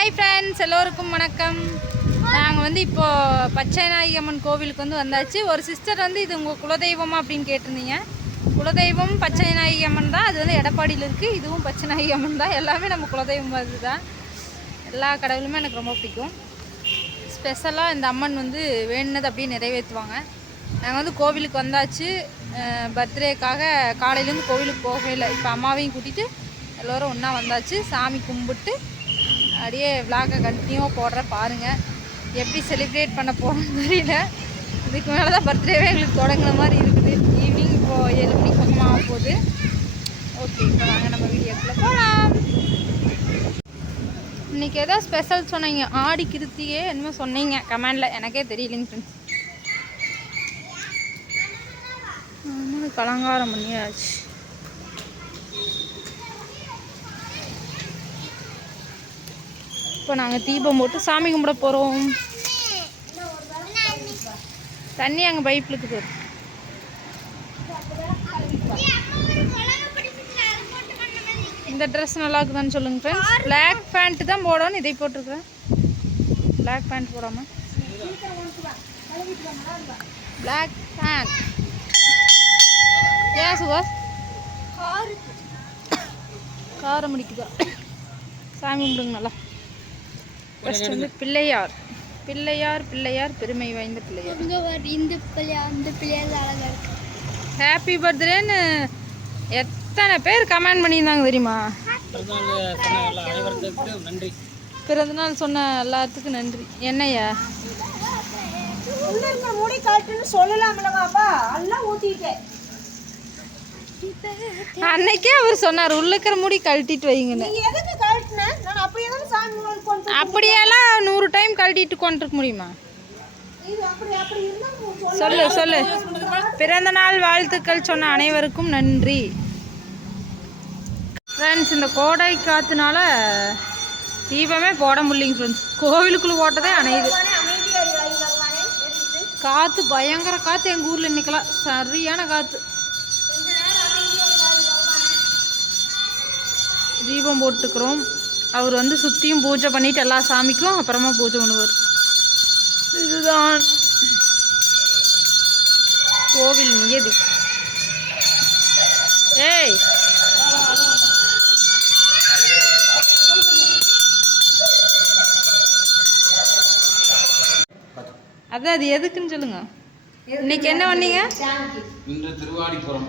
Hi friends எல்லோருக்கும் வணக்கம். நாங்கள் வந்து இப்போது பச்சைநாயகி அம்மன் கோவிலுக்கு வந்து வந்தாச்சு. ஒரு சிஸ்டர் வந்து இது உங்கள் குலதெய்வமா அப்படின்னு கேட்டிருந்தீங்க. குலதெய்வம் பச்சைநாயகி அம்மன் தான். அது வந்து எடப்பாடியில் இருக்குது இதுவும் பச்சைநாயகி அம்மன் தான். எல்லாமே நம்ம குலதெய்வம் அது தான் எல்லா கடவுளுமே எனக்கு ரொம்ப பிடிக்கும். ஸ்பெஷலாக இந்த அம்மன் வந்து வேணுனது அப்படியே நிறைவேற்றுவாங்க. நாங்கள் வந்து கோவிலுக்கு வந்தாச்சு. பர்த்டேக்காக காலையிலேருந்து கோவிலுக்கு போகவே இல்லை. இப்போ அம்மாவையும் கூட்டிகிட்டு எல்லோரும் ஒன்றா வந்தாச்சு. சாமி கும்பிட்டு அப்படியே விளாகை கண்டினியூவாக போடுற பாருங்கள் எப்படி செலிப்ரேட் பண்ண போகிறோம்னு தெரியல. இதுக்கு மேலே தான் பர்த்டேவே எங்களுக்கு தொடங்குற மாதிரி இருக்குது. ஈவினிங் இப்போது ஏழு மணிக்கு பக்கமாக ஆக போகுது. ஓகே இப்போ வாங்க நம்ம வீடியோக்குள்ளே போகலாம் இன்னைக்கு ஏதோ ஸ்பெஷல் சொன்னீங்க. ஆடி கிருத்தியே என்னமோ சொன்னீங்க. கமெண்டில் எனக்கே தெரியலைங்க ஃப்ரெண்ட்ஸ் கலங்காரம் பண்ணியாச்சு. இப்போ நாங்கள் தீபம் போட்டு சாமி கும்பிட போகிறோம் தண்ணி அங்கே பைப்பில் இருக்குது இந்த ட்ரெஸ் நல்லா இருக்குதான்னு சொல்லுங்க ஃப்ரெண்ட்ஸ் பிளாக் பேண்ட் தான் போடணும் இதை போட்டிருக்கிறேன். பிளாக் பேண்ட் போடாம. பிளாக் பேண்ட் ஏன் சுபாஷ்? காரம் முடிக்குதா? சாமி கும்பிடுங்க நல்லா. ஃபர்ஸ்ட் வந்து பிள்ளையார் பிள்ளையார் பிள்ளையார் பெருமை வாய்ந்த பிள்ளையார் இந்த பிள்ளையா அந்த பிள்ளையார் அழகா இருக்கு ஹாப்பி பர்த்டேன்னு எத்தனை பேர் கமெண்ட் பண்ணியிருந்தாங்க தெரியுமா பிறந்தநாள் சொன்ன எல்லாத்துக்கும் நன்றி என்னையா உள்ள இருக்கிற முடி கழட்டுன்னு சொல்லலாம்லவாப்பா எல்லாம் ஊத்திட்டேன் அன்னைக்கே அவர் சொன்னார் உள்ளக்கிற முடி கழட்டிட்டு வைங்கன்னு. அப்படியெல்லாம் நூறு டைம் கழட்டிட்டு கொண்டிருக்க முடியுமா? சொல்ல சொல்லு. பிறந்த நாள் வாழ்த்துக்கள் சொன்ன அனைவருக்கும் நன்றி. ஃப்ரெண்ட்ஸ் இந்த கோடை காத்துனால தீபமே போட முடியலைங்க ஃப்ரெண்ட்ஸ் கோவிலுக்குள்ளே போட்டதே அணையுது. காற்று பயங்கர காற்று எங்கள் ஊரில் இன்னைக்கெல்லாம். சரியான காற்று தீபம் போட்டுக்கிறோம். அவர் வந்து சுற்றியும் பூஜை பண்ணிட்டு எல்லா சாமிக்கும் அப்புறமா பூஜை பண்ணுவார். இதுதான் கோவில் நியதி. ஏய்! அதான் அது எதுக்குன்னு சொல்லுங்க. இன்னைக்கு என்ன பண்ணீங்க? இன்று திருவாடிபுரம்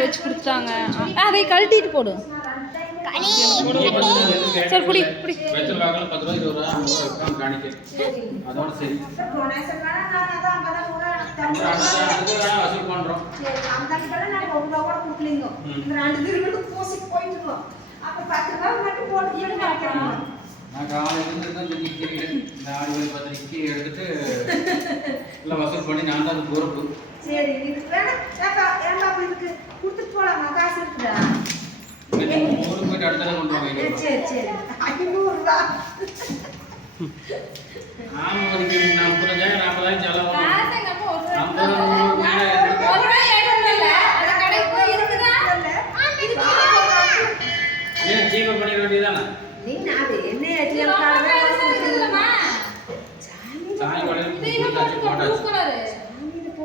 வச்சு கொடுத்துட்டாங்க அதை கழட்டிட்டு போடு. சரி போட்டு நினைக்கிறோம் நான் காலையில இருந்து தான் கீரை இந்த பத்திரிக்கை எடுத்துட்டு எல்லாம் வசூல் பண்ணி நான் தான் அது பொறுப்பு. சரி இதுக்கு வேணா ஏப்பா ஏன்பா இதுக்கு கொடுத்துட்டு போலாமா? காசு இருக்குதா? ஊருக்கு போயிட்டு அடுத்த கொண்டு. சரி சரி. ஐநூறு ரூபா ஆமா வரைக்கும் நான் முப்பத்தஞ்சாயிரம் நாற்பதாயிரம் செலவாகும் ஐம்பது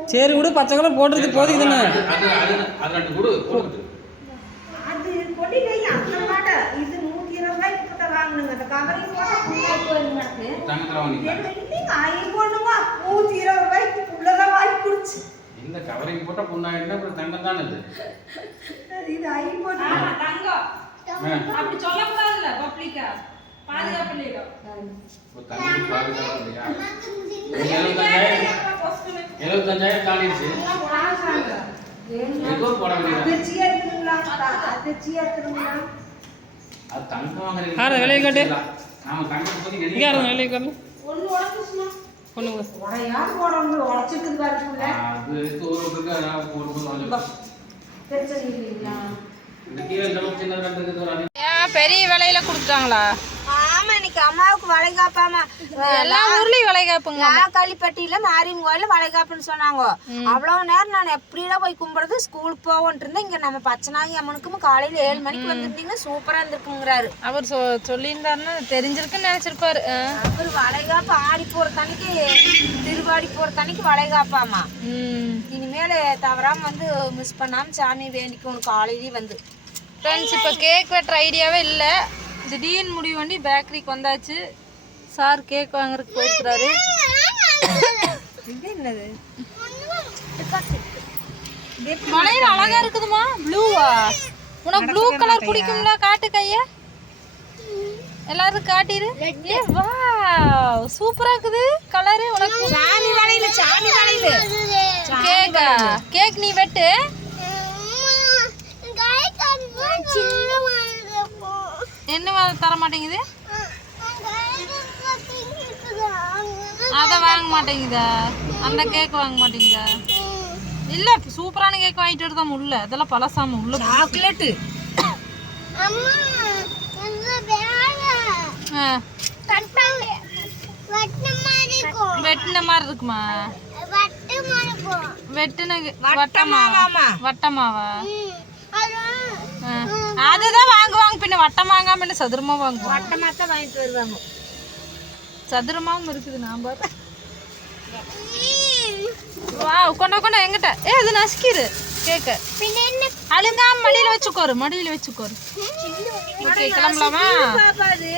சரி விடு பச்சை கலர் போடுறது போதுக்கு தானே? கவரிங் போட்டா இந்த கவரிங் போட்டால் புண்ணாயிடுனா அப்புறம் தங்கம் தானே இது? இது ஐம்பொண்ணு தங்கம். ஆ. அப்படி சொல்லக்கூடாதுல்ல பப்ளிக்கா? பாதுகாப்பு இல்லையோ இப்போ தண்ணி பாதுகாப்பு இல்லையா எழுபத்தஞ்சாயிரம் தாண்டிடுச்சு பெரிய விலையில கொடுத்தாங்களா? ஆமா இன்னைக்கு அம்மாவுக்கு வளைகாப்பாமா எல்லா ஊர்லயும் விலை கேப்புங்க. லாக்காளிப்பட்டியில மாரியம்மன் கோயில வளைகாப்புன்னு சொன்னாங்க. அவ்வளவு நேரம் நான் எப்படிடா போய் கும்பிடுறது? ஸ்கூலுக்கு போவோன்ட்டு இருந்தேன். இங்க நம்ம பச்சனாகி அம்மனுக்கும் காலையில ஏழு மணிக்கு வந்திருந்தீங்கன்னா சூப்பரா இருந்திருக்குங்கிறாரு. அவர் சொ சொல்லியிருந்தாருன்னா தெரிஞ்சிருக்குன்னு நினைச்சிருப்பாரு. அவர் வளைகாப்பு ஆடி போற தண்ணிக்கு திருவாடி போற தண்ணிக்கு வளைகாப்பாமா இனிமேல் தவறாம வந்து மிஸ் பண்ணாம சாமி வேண்டிக்கணும் காலையிலேயே வந்து. ஃப்ரெண்ட்ஸ் இப்போ கேக் வெட்டுற ஐடியாவே இல்லை. திடீர்னு முடிவு பண்ணி பேக்கரிக்கு வந்தாச்சு. சார் கேக் வாங்குறதுக்கு போயிருக்கிறாரு. இது என்னது? மலையில அழகா இருக்குதுமா ப்ளூவா உனக்கு ப்ளூ கலர் பிடிக்கும்ல காட்டு கைய? எல்லாரும் காட்டிரு. ஏ வா சூப்பரா இருக்குது கலரு உனக்கு. சாமி வளையல சாமி வளையல. கேக்கா கேக் நீ வெட்டு. என்ன தர மாட்டேங்குது அதை வாங்க மாட்டேங்குதா? அந்த கேக் வாங்க மாட்டேங்குதா? இல்ல சூப்பரான கேக் வாங்கிட்டு வருதாம் உள்ள அதெல்லாம் பழசாம உள்ள சாக்லேட்டு. ஆ, வெட்டின மாதிரி இருக்குமா? வெட்டின வட்டமாவா? வட்டமாவா? ஆ, அதுதான் பின்ன வட்டம் வாங்காம என்ன சதுரமா வாங்குவாங்க வட்டமாக தான் வாங்கிட்டு வருவாங்க. சதுரமாவும் இருக்குது நான் பார்த்தேன் வா கொண்ட கொண்ட எங்கிட்ட. ஏ அது நசுக்கிரு. கேக்க. அழுங்காம மடியில வச்சுக்கோரு மடியில வச்சுக்கோரு. ஓகே கிளம்பலாமா பாப்பா அது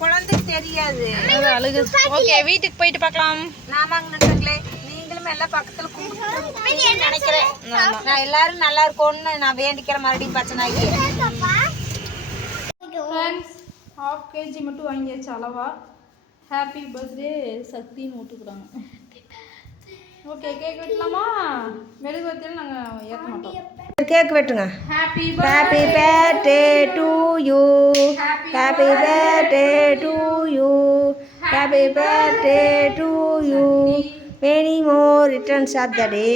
குழந்தைக்கு தெரியாது. அது அழுகு. ஓகே வீட்டுக்கு போயிட்டு பார்க்கலாம் நாமாங்க நண்பர்களே நீங்களும் எல்லாம் பக்கத்துல கும்பிட்டு நினைக்கிறேன். நான் எல்லாரும் நல்லா இருக்கும்னு நான் வேண்டிக்கிறேன் மறுபடியும் பச்சனாகி ஃப்ரெண்ட்ஸ் ஹாஃப் கேஜி மட்டும் வாங்கியாச்சு அளவா? ஹாப்பி பர்த்டே சக்தின்னு விட்டுக்குறாங்க. Okay cake வெட்டலாமா? மெழுகுவத்தியில் நாங்கள் ஏற்ற மாட்டோம். கேக் வெட்டுங்க. Happy happy birthday to you happy birthday to you happy birthday to you many more returns of the day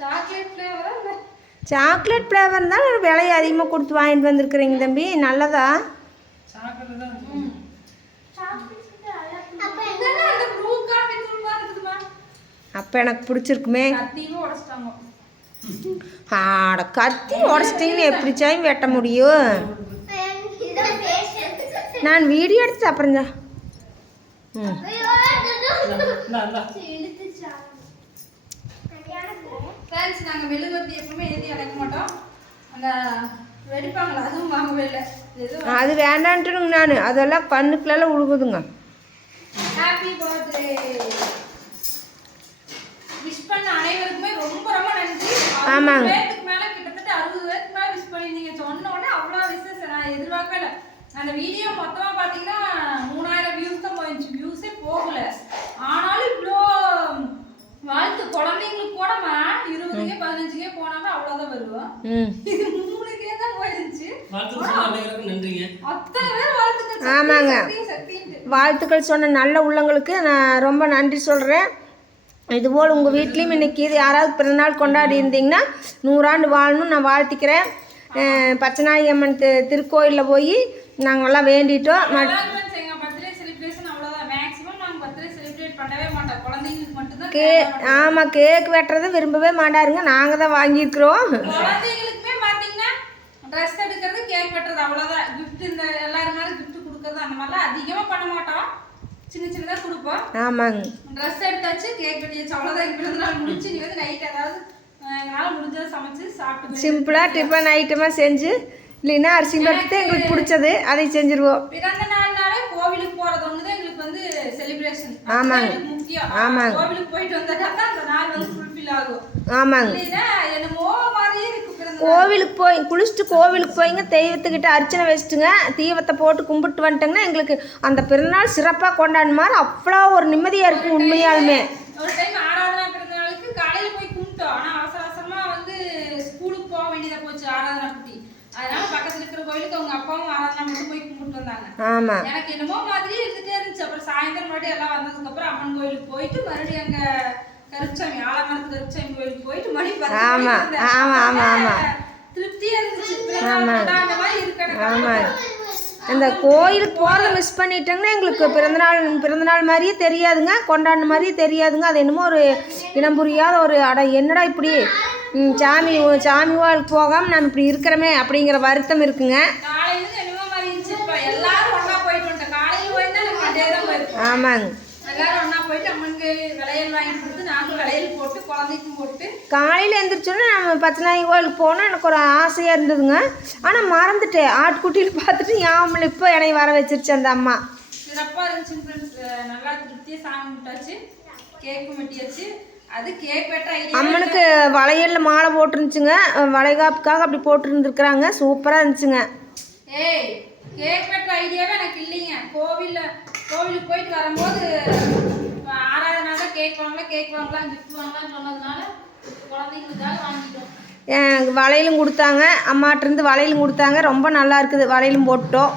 chocolate ஃப்ளேவரா இல்லை சாக்லேட் ஃப்ளேவர் தான் விலை அதிகமாக கொடுத்து வாங்கிட்டு வந்திருக்கிறீங்க தம்பி. நல்லதா? அப்போ எனக்கு பிடிச்சிருக்குமே. ஆட கத்தி உடச்சிட்டிங்கன்னு எப்படி சாயும் வெட்ட முடியும்? நான் வீடியோ எடுத்து அப்புறம் தான் ம். ஃப்ரெண்ட்ஸ் நாங்கள் மெழுகுவர்த்தி எப்பவுமே எழுதி அடைக்க மாட்டோம். அந்த வெடிப்பாங்களா அதுவும் வாங்கவே இல்லை. அது வேண்டான்ட்டுனுங்க நான். அதெல்லாம் கண்ணுக்குள்ளெல்லாம் உழுகுதுங்க. ஹாப்பி பர்த்டே விஷ் பண்ண அனைவருக்குமே ரொம்ப ரொம்ப நன்றி. ஆமாங்க. பேருக்கு மேல கிட்டத்தட்ட அறுபது பேருக்கு மேல விஷ் பண்ணிருந்தீங்க சொன்ன உடனே அவ்வளோ விஷஸ் நான் எதிர்பார்க்கவே இல்லை அந்த வீடியோ மொத்தமா பாத்தீங்கன்னா மூணாயிரம் வியூஸ் தான் போயிருந்துச்சு வியூஸே போகல ஆனாலும் இவ்வளோ வாழ்த்து குழந்தைங்களுக்கு கூடமா இருபதுக்கே பதினஞ்சுக்கே போனாவே அவ்வளோதான் வருவோம் ம் இது மூணுக்கே தான் போயிருந்துச்சு வாழ்த்து சொன்ன அனைவருக்கும் நன்றிங்க அத்தனை பேர் வாழ்த்துக்கள் சக்தி, ஆமாங்க. சக்தி, சக்தின்ட்டு. வாழ்த்துக்கள் சொன்ன நல்ல உள்ளங்களுக்கு நான் ரொம்ப நன்றி சொல்கிறேன் இதுபோல் உங்கள் வீட்லேயும் இன்னைக்கு இது யாராவது பிறந்தநாள் கொண்டாடி இருந்தீங்கன்னா நூறாண்டு வாழணும்னு நான் வாழ்த்திக்கிறேன். பச்சநாயகி அம்மன் தி திருக்கோயிலில் போய் நாங்கள்லாம் வேண்டிட்டோம். கே ஆமாம் கேக் வெட்டுறதை விரும்பவே மாட்டாருங்க. நாங்கள் தான் வாங்கியிருக்கிறோம். எடுக்கிறது, cake வெட்டுறது அவ்வளவுதான். gift இந்த எல்லாரும் மாதிரி gift கொடுக்கறது அந்த மாதிரிலாம் அதிகமா பண்ண மாட்டோம். சின்ன சின்னதா கொடுப்போம். ஆமாங்க dress எடுத்தாச்சு, cake வெட்டியாச்சு. அவ்வளவுதான். எங்க பிறந்தநாள் முடிஞ்சு. இனி வந்து night ஏதாவது எங்களால முடிஞ்சதை சமைச்சு சாப்பிட்டு சிம்பிளாக டிஃபன் ஐட்டமாக செஞ்சு இல்லைன்னா அரிசி பருப்பு எங்களுக்கு பிடிச்சது அதை செஞ்சுருவோம் பிறந்த நாள்னாலே கோவிலுக்கு போறது ஒண்ணுதான் எங்களுக்கு வந்து செலிப்ரேஷன் ஆமாங்க. முக்கியம் ஆமாங்க. கோவிலுக்கு போயிட்டு வந்தா தான் அந்த நாள் வந்து ஃபுல்ஃபில் ஆகும் ஆமாங்க என்னமோ கோவிலுக்கு போய் குளிச்சுட்டு கோவிலுக்கு போய்ங்க தெய்வத்துக்கிட்ட அர்ச்சனை வச்சுட்டுங்க தீபத்தை போட்டு கும்பிட்டு வந்துட்டோங்கன்னா எங்களுக்கு அந்த பிறநாள் சிறப்பாக கொண்டாடின மாதிரி அவ்வளோ ஒரு நிம்மதியாக இருக்கும் உண்மையாலுமே. ஒரு டைம் ஆராதனா பிறந்த நாளுக்கு காலையில போய் கும்பிட்டோம். ஆனா அவசர வந்து ஸ்கூலுக்கு போக வேண்டியதா போச்சு ஆராதனா பத்தி அதனால பக்கத்துல இருக்கிற கோயிலுக்கு அவங்க அப்பாவும் ஆராதனா மட்டும் போய் கும்பிட்டு வந்தாங்க. ஆமாம் எனக்கு என்னமோ மாதிரி இருந்துட்டே இருந்துச்சு. அப்புறம் சாயந்தரம் மறுபடியும் எல்லாம் வந்ததுக்கு அப்புறம் அம்மன் கோயிலுக்கு போயிட்டு மறுபடியும் அங்க கருப்சாமி ஆலமரத்து கருப்சாமி கோயிலுக்கு போயிட்டு மணி ஆமா. திருப்தியா இருந்துச்சு. மாதிரி அந்த கோயிலுக்கு போகிறத மிஸ் பண்ணிட்டோங்கன்னா எங்களுக்கு பிறந்தநாள் பிறந்தநாள் மாதிரியே தெரியாதுங்க. கொண்டாடின மாதிரியே தெரியாதுங்க. அது என்னமோ ஒரு இனம் புரியாத ஒரு அட. என்னடா இப்படி சாமி சாமி கோயிலுக்கு போகாமல் நம்ம இப்படி இருக்கிறோமே அப்படிங்கிற வருத்தம் இருக்குங்க. ஆமாங்க. காலையில் எழுந்திரிச்சோன்னே நம்ம பச்சநாயகி கோயிலுக்கு போனால் எனக்கு ஒரு ஆசையாக இருந்ததுங்க. ஆனால் மறந்துட்டேன். ஆட்டுக்குட்டியில் பார்த்துட்டு ஞாபகம் இப்போ என்னை வர வச்சிருச்சு அந்த அம்மா. சிறப்பா இருந்துச்சு ஃப்ரெண்ட்ஸ் நல்லா திருப்தியா சாமி விட்டாச்சு கேக்கும் வெட்டியாச்சு. அம்மனுக்கு வளையலில் மாலை போட்டிருந்துச்சுங்க. வளைகாப்புக்காக அப்படி போட்டிருந்துருக்குறாங்க. சூப்பராக இருந்துச்சுங்க. ஏய் கேக் வெட்ட ஐடியாவே எனக்கு இல்லைங்க. கோவில்ல கோவிலுக்கு போயிட்டு வரும்போது கேக் வாங்கலாம் கேக் வாங்கலாம் கிஃப்ட் வாங்கலாம்னு சொன்னதுனால குழந்தைங்களுக்காக வாங்கிட்டோம். எனக்கு வளையலும் கொடுத்தாங்க. அம்மாட்டிருந்து வளையலும் கொடுத்தாங்க. ரொம்ப நல்லா இருக்குது. வளையலும் போட்டோம்.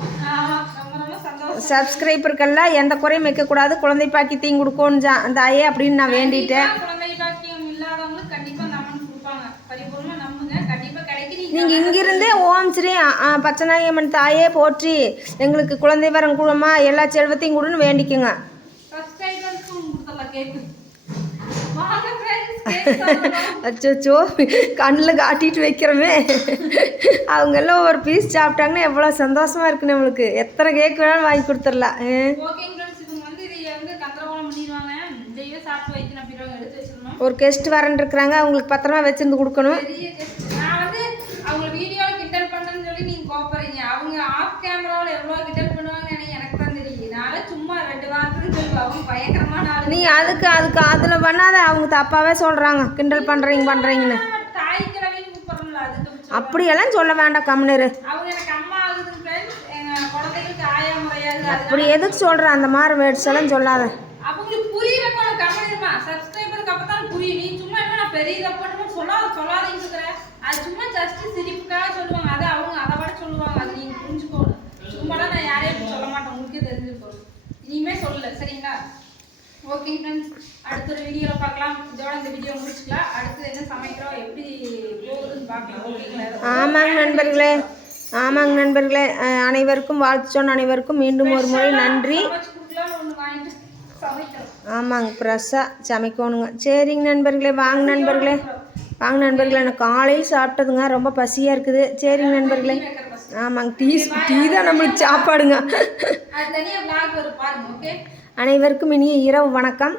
சப்ஸ்கிரைபருக்கெல்லாம் எந்த குறையும் வைக்கக்கூடாது குழந்தை பாக்கியத்தையும் கொடுக்கணும் ஜா தாயே அப்படின்னு நான் வேண்டிட்டேன். நீங்கள் இங்கிருந்தே ஓம் ஸ்ரீ பச்சநாயம்மன் தாயே போற்றி எங்களுக்கு குழந்தை வரம் கூடமா எல்லா செல்வத்தையும் கொடுன்னு வேண்டிக்குங்க சப்ஸ்கிரைபர்ஸ்க்கும் கொடுத்துடலாம் கேக்கு வாங்க ஃப்ரெண்ட்ஸ் கேக் சாப்பிடலாம் அச்சோ கண்ணில் காட்டிட்டு வைக்கிறோமே. அவங்கெல்லாம் ஒரு பீஸ் சாப்பிட்டாங்கன்னா எவ்வளோ சந்தோஷமா இருக்கு நம்மளுக்கு. எத்தனை கேக் வேணாலும் வாங்கி கொடுத்துடலாம். ஒரு கெஸ்ட் வரேன் இருக்கிறாங்க. அவங்களுக்கு பத்திரமா வச்சிருந்து கொடுக்கணும். பெரிய guest. நான் வந்து அவங்க வீடியோவில் கிண்டல் பண்ணுறேன்னு சொல்லி நீங்கள் கோப்பறீங்க அவங்க ஆஃப் கேமராவில் எவ்வளோ கிண்டல் பண்ணுவாங்கன்னு எனக்கு எனக்கு தான் தெரியும் நாளை சும்மா ரெண்டு வாரத்துக்கு சொல்லுவேன் அவங்க பயங்கரமான ஆளு நீ அதுக்கு அதுக்கு அதில் பண்ணாத. அவங்க தப்பாகவே சொல்கிறாங்க கிண்டல் பண்ணுறீங்க பண்ணுறீங்கன்னு அப்படியெல்லாம் சொல்ல வேண்டாம் கம்னரு அம்மா அப்படி எதுக்கு சொல்கிற அந்த மாதிரி வேர்ட்ஸ் எல்லாம் சொல்லாத. நீ சும்மா சொல்லாத அது சும்மா அது அவங்க அதை விட சொல்லுவாங்க நான் யாரையும் சொல்ல இனிமே சொல்லல சரிங்களா? ஓகே ஃப்ரெண்ட்ஸ் அடுத்த ஒரு வீடியோவில் பார்க்கலாம். இதோட இந்த வீடியோ முடிச்சுக்கலாம். அடுத்து என்ன சமைக்கிறோம் எப்படி போகுதுன்னு பார்க்கலாம். ஓகேங்களா ஆமாங்க நண்பர்களே. ஆமாங்க நண்பர்களே. அனைவருக்கும் வாழ்த்து சொன்ன அனைவருக்கும் மீண்டும் ஒரு முறை நன்றி. ஆமாங்க ஃப்ரெஷ்ஷாக சமைக்கணுங்க. சரிங்க நண்பர்களே. வாங்க நண்பர்களே. வாங்க நண்பர்களே. எனக்கு காலையில் சாப்பிட்டதுங்க. ரொம்ப பசியாக இருக்குது. சரிங்க நண்பர்களே. ஆமாங்க டீ டீ தான் நம்மளுக்கு சாப்பாடுங்க. அனைவருக்கும் இனிய இரவு வணக்கம்.